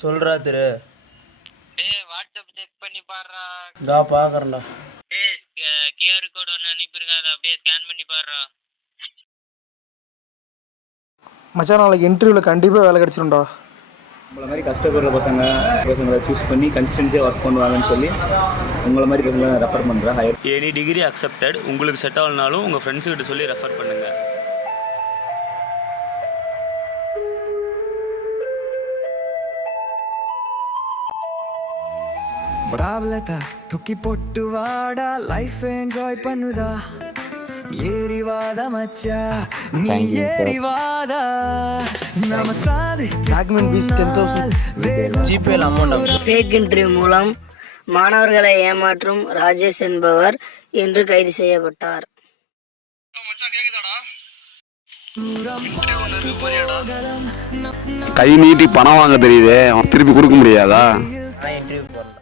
சொல்றா திரு. டேய் WhatsApp check பண்ணி பாருடா. இதா பாக்குறேன்டா. டேய் கியூஆர் கோட் ஒன்று அனுப்பிருங்க, அதை அப்படியே ஸ்கேன் பண்ணி பாருடா. மச்சான் நாளைக்கு இன்டர்வியூவில் கண்டிப்பாக வேலை கிடச்சிரும்டா. உங்களை மாதிரி கஷ்டப்படுற பசங்களை சூஸ் பண்ணி கன்சிஸ்டன்சியாக ஒர்க் பண்ணுவாங்கன்னு சொல்லி உங்களை மாதிரி பசங்களை ரெஃபர் பண்ணுறேன். Any degree accepted. உங்களுக்கு செட் ஆகலனாலும் உங்கள் ஃப்ரெண்ட்ஸுக்கிட்ட சொல்லி ரெஃபர் பண்ணுங்கள். பராவலதா துக்கி போட்டு வாடா, லைஃப் என்ஜாய் பண்ணுதா, ஏறிவாதா மச்சா நீ ஏறிவாதா, நம்ம சாதி டாக்குமெண்ட் பீஸ் 10,000 ஜிபேல அமௌண்ட். ஃபேக் இன்டர்வியூ மூலம் மாணவர்களை ஏமாற்றும் ராஜேஷ் என்பவர் இன்று கைது செய்யப்பட்டார். கை நீட்டி பணம் வாங்க தெரியுது, திருப்பி கொடுக்க முடியாதா? இன்டர்வியூ போறேன்.